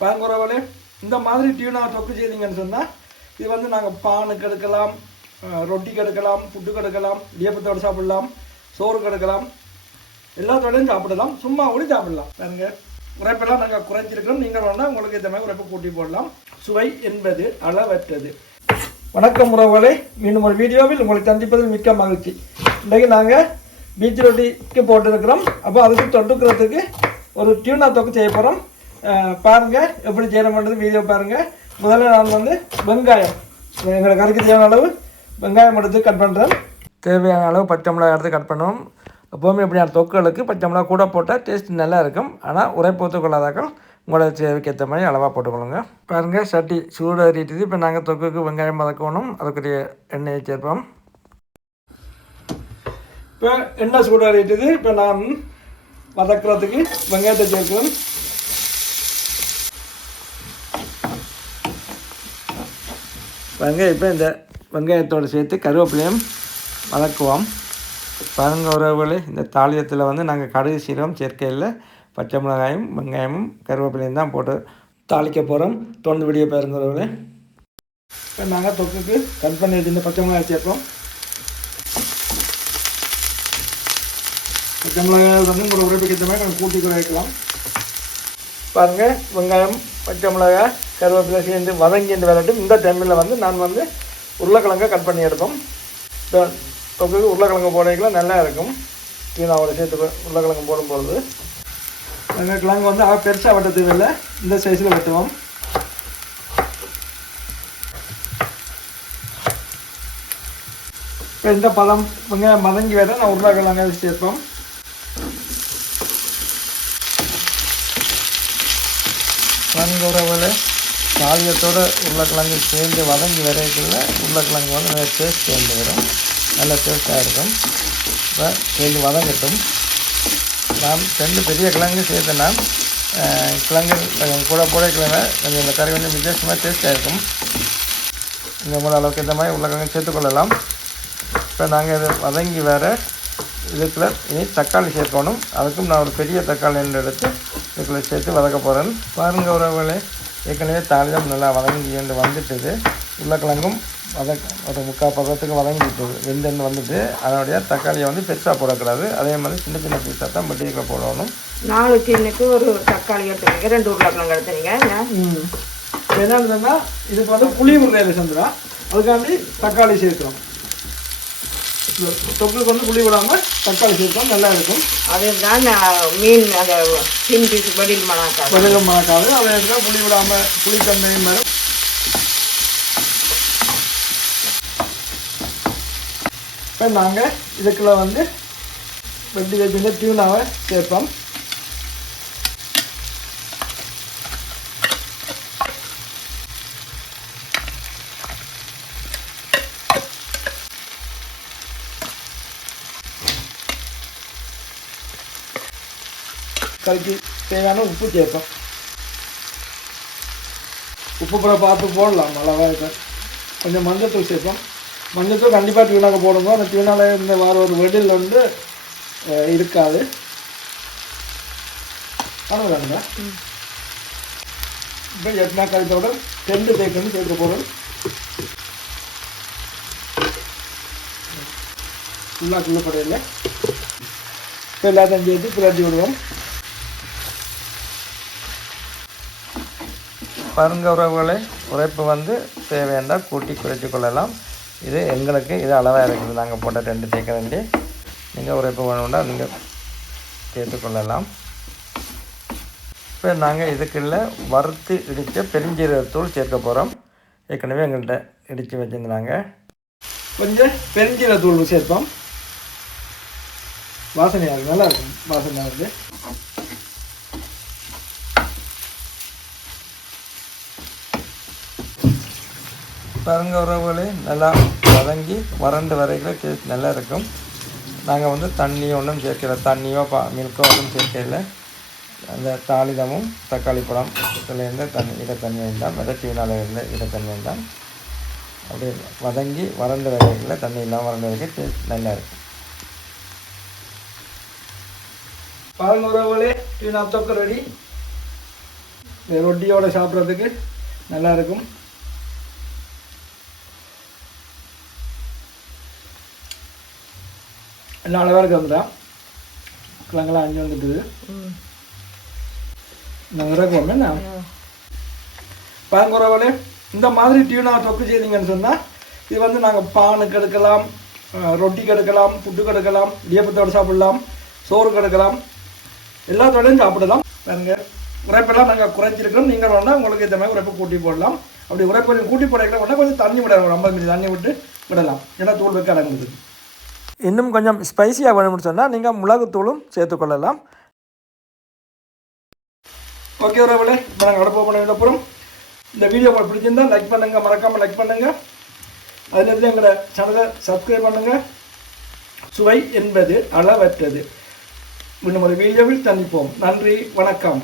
பாருங்க இந்த மாதிரி டியூனா தொக்கு செய்தீங்கன்னு சொன்னால் இது வந்து நாங்கள் பானுக்கு எடுக்கலாம், ரொட்டிக்கு எடுக்கலாம், புட்டுக்கு எடுக்கலாம், இடியப்பத்தோடு சாப்பிடலாம், சோறுக்கு எடுக்கலாம், எல்லாத்தோடையும் சாப்பிடலாம், சும்மா கூட சாப்பிடலாம். பாருங்க உரைப்பெல்லாம் நாங்கள் குறைஞ்சிருக்கிறோம். நீங்கள் வேணால் உங்களுக்கு இந்த மாதிரி உரைப்பு கூட்டி போடலாம். சுவை என்பது அளவற்றது. வணக்கம் உறவுகளே, மீண்டும் ஒரு வீடியோவில் உங்களை சந்திப்பதில் மிக்க மகிழ்ச்சி. இன்றைக்கு நாங்கள் பீச் ரொட்டிக்கு போட்டுருக்கிறோம். அப்போ அதுக்கு தொட்டுக்கிறதுக்கு ஒரு டியூனா தொக்கு செய்ய போகிறோம். பாருங்கள் எப்படி செய்யணும்ன்றது வீடியோ பாருங்கள். முதல்ல நான் வந்து வெங்காயம், எங்களை கறிக்கு தேவையான அளவு வெங்காயம் எடுத்து கட் பண்ணுறேன். தேவையான அளவு பச்சை மிளகாய் எடுத்து கட் பண்ணுவோம். எப்போவுமே இப்படியான தொக்குகளுக்கு பச்சை மிளகா கூட போட்டால் டேஸ்ட் நல்லா இருக்கும். ஆனால் உரைப்பூத்துக்கொள்ளாதாக்கள் உங்களோட தேவைக்கு ஏற்ற மாதிரி அளவாக போட்டுக்கொள்ளுங்க. பாருங்கள் சட்டி சூடு ஏறிட்டுது. இப்போ நாங்கள் தொக்குக்கு வெங்காயம் வதக்கணும். அதுக்குரிய எண்ணெயை சேர்ப்போம். இப்போ எண்ணெய் சூடு ஏறிட்டுது. இப்போ நான் வதக்கிறதுக்கு வெங்காயத்தை சேர்க்கிறேன். பாருங்கள் இப்போ இந்த வெங்காயத்தோடு சேர்த்து கருவேப்பிலையும் வதக்குவோம். பாருங்கள் உறவுகளே, இந்த தாளியத்தில் வந்து நாங்கள் கடுகு சீரகம் சேர்க்கையில் பச்சை மிளகாயும் வெங்காயமும் கருவேப்பிலையும் தான் போட்டு தாளிக்க போகிறோம். தொடர்ந்து விடிய பாருங்க உறவுகளே. இப்போ நாங்கள் தொக்குக்கு கட் பண்ணி வச்சுருந்த பச்சை மிளகாய் சேர்ப்போம். பச்சை மிளகாய் வந்து ஒரு உரைப்புக்கு ஏற்ற மாதிரி நாங்கள் கூட்டி குறைக்கலாம். பாருங்கள் வெங்காயம் பச்சை மிளகாய் கருவேப்பிலை சேர்ந்து வதங்கி விளையாட்டும். இந்த டைமில் வந்து நான் வந்து உருளைக்கிழங்கை கட் பண்ணி எடுப்போம். இப்போ தொகுதி உருளைக்கிழங்கு போடைக்கலாம் நல்லா இருக்கும். டீனாவோட சேர்த்து உருளைக்கிழங்கு போடும்பொழுது எங்கள் கிழங்கு வந்து பெருசாக வெட்ட தேவையில்லை, இந்த சைஸில் வெட்டுவோம். இப்போ இந்த பதம் வெங்காயம் மதங்கி வேற நான் உருளைக்கிழங்க சேர்ப்போம். உறவுல தாளியத்தோடு உருளைக்கிழங்கு சேர்ந்து வதங்கி வரைக்குள்ள உருளைக்கிழங்கு வந்து நல்லா டேஸ்ட் சேர்ந்து வரும். நல்ல டேஸ்ட்டாக இருக்கும். இப்போ சேர்ந்து வதங்கட்டும். நான் 2 பெரிய கிழங்கு சேர்த்தேன்னா கிழங்கு கூட கிழங்கு கொஞ்சம் இந்த கறி கொஞ்சம் வித்தியாசமாக டேஸ்ட்டாக இருக்கும். இந்த மாதிரி அளவுக்கு இந்த மாதிரி உருளைக்கிழங்கு சேர்த்துக்கொள்ளலாம். இப்போ நாங்கள் இது வதங்கி வேறு இதுக்குள்ள இனி தக்காளி சேர்க்கணும். அதுக்கும் நான் ஒரு பெரிய தக்காளி எடுத்து இதுக்குள்ளே சேர்த்து வதக்க போகிறேன். பாருங்கள் உறவுகளே, ஏற்கனவே தாளியம் நல்லா வதங்கி வந்துட்டுது. உருளைக்கிழங்கும் ஒரு 3/4 பக்கத்துக்கு வதங்கிட்டுது, வெந்தெண்ணு வந்துட்டு. அதனுடைய தக்காளியை வந்து பெருசாக போடக்கூடாது. அதே மாதிரி சின்ன சின்ன பீஸாக தான் பட்டியலில் போடணும். 4 சின்னுக்கு ஒரு தக்காளி எடுத்துனீங்க, 2 உருளைக்கிழங்கு எடுத்துனீங்க. என்னன்னா இதுக்கு வந்து புளி உருளையில் செஞ்சுடா, அதுக்காண்டி தக்காளி சேர்க்கிறோம். தொக்குக்கு வந்து புளி விடாமல் தக்காளி சேர்த்தோம், நல்லா இருக்கும். அதுதான் மீன் அந்த சின் பீஸ் வடில் மணக்காது அதை இருந்தால் புளி விடாமல் புளித்தன்மையும் மேலே. இப்போ நாங்கள் இதுக்குள்ள வந்து வெட்டி வச்சுருந்த டியூனாவை சேர்ப்போம். கறிக்கு தேவையான உப்பு சேர்ப்போம். உப்பு கூட பார்த்து போடலாம், நல்லாவா இருக்கும். கொஞ்சம் மஞ்சத்தூள் சேர்ப்போம். மஞ்சத்தூள் கண்டிப்பாக டியூனாக போடுங்க. அந்த டியூனாவில் இந்த ஒரு வெடில் வந்து இருக்காது. அவ்வளோதானுங்க. இப்போ எட்னா கறித்தோட 2 தேக்கன்னு சேர்க்க போகிறோம். ஃபுல்லாக குள்ளப்படையில் இப்போ எல்லாத்தையும் சேர்த்து பிள்ளாட்டி விடுவோம். பாருங்க உறவுகளே, உரைப்பு வந்து தேவையாண்டால் கூட்டி குறைச்சி கொள்ளலாம். இது எங்களுக்கு இது அளவாக இருக்குது. நாங்கள் போட்ட 2 சேர்க்க வேண்டி. நீங்கள் உரைப்பு வேணும்னா நீங்கள் சேர்த்துக்கொள்ளலாம். இப்போ நாங்கள் இதுக்குள்ள வறுத்து இடித்த பெருஞ்சீரகத்தூள் சேர்க்க போகிறோம். ஏற்கனவே எங்கள்கிட்ட இடித்து வச்சுருந்தாங்க. கொஞ்சம் பெருஞ்சீரகத்தூள் சேர்ப்போம். வாசனையாக இருக்கும், நல்லா இருக்கும் வாசனை வந்து. பாருங்க உறவுகளே, நல்லா வதங்கி வறண்டு வரைக்கும் டேஸ்ட் நல்லா இருக்கும். நாங்கள் வந்து தண்ணியோ ஒன்றும் சேர்க்கல, தண்ணியோ மில்கோ ஒன்றும் சேர்க்கல. அந்த தாளிதமும் தக்காளி பழம் இதுலேருந்து இடத்தன்மை வேண்டாம், மிதட்டினால் இருந்த இடத்தன்மை வேண்டாம். அப்படியே வதங்கி வறண்டு வரைக்கும் தண்ணி இல்லாமல் வறண்டு வரைக்கும் டேஸ்ட் நல்லா இருக்கும். பாருங்க உறவுகளே, டியூனா தொக்கு ரெடி. இந்த ரொட்டியோட சாப்பிட்றதுக்கு நல்லா இருக்கும். எல்லாம் அளவாக இருக்கு வந்துடா கிழங்கெல்லாம் அஞ்சு வந்துட்டுது. நாங்கள் இறக்குவோம் என்ன பயங்கரவளே. இந்த மாதிரி டியூனா தொக்கு செய்தீங்கன்னு சொன்னால் இது வந்து நாங்கள் பானுக்கு எடுக்கலாம், ரொட்டிக்கு எடுக்கலாம், புட்டுக்கு எடுக்கலாம், இடியப்பத்தோடு சாப்பிடலாம், சோறுக்கு எடுக்கலாம், எல்லாத்தோடையும் சாப்பிடலாம். நாங்கள் உரைப்பெல்லாம் நாங்கள் குறைச்சிருக்கிறோம். நீங்கள் வேணால் உங்களுக்கு இந்த மாதிரி உரைப்பு கூட்டி போடலாம். அப்படி உரைப்பு கூட்டி போடலாம் வேணால் கொஞ்சம் தண்ணி விடலாம், 50 மில்லி தண்ணி விட்டு விடலாம். ஏன்னா தூள் வைக்க அடங்குது. இன்னும் கொஞ்சம் ஸ்பைஸியாக வேணும்னு சொன்னால் நீங்கள் மிளகுத்தூளும் சேர்த்துக்கொள்ளலாம். ஓகே உறவுகளே, இப்போ நாங்கள் அடுப்பு பண்ணதுக்கப்புறம் இந்த வீடியோ உங்களுக்கு பிடிச்சிருந்தால் லைக் பண்ணுங்கள், மறக்காமல் லைக் பண்ணுங்கள். அதே நேரத்தில் எங்களோட சேனலை சப்ஸ்கிரைப் பண்ணுங்கள். சுவை என்பது அளவற்றது. இன்னும் ஒரு வீடியோவில் சந்திப்போம். நன்றி, வணக்கம்.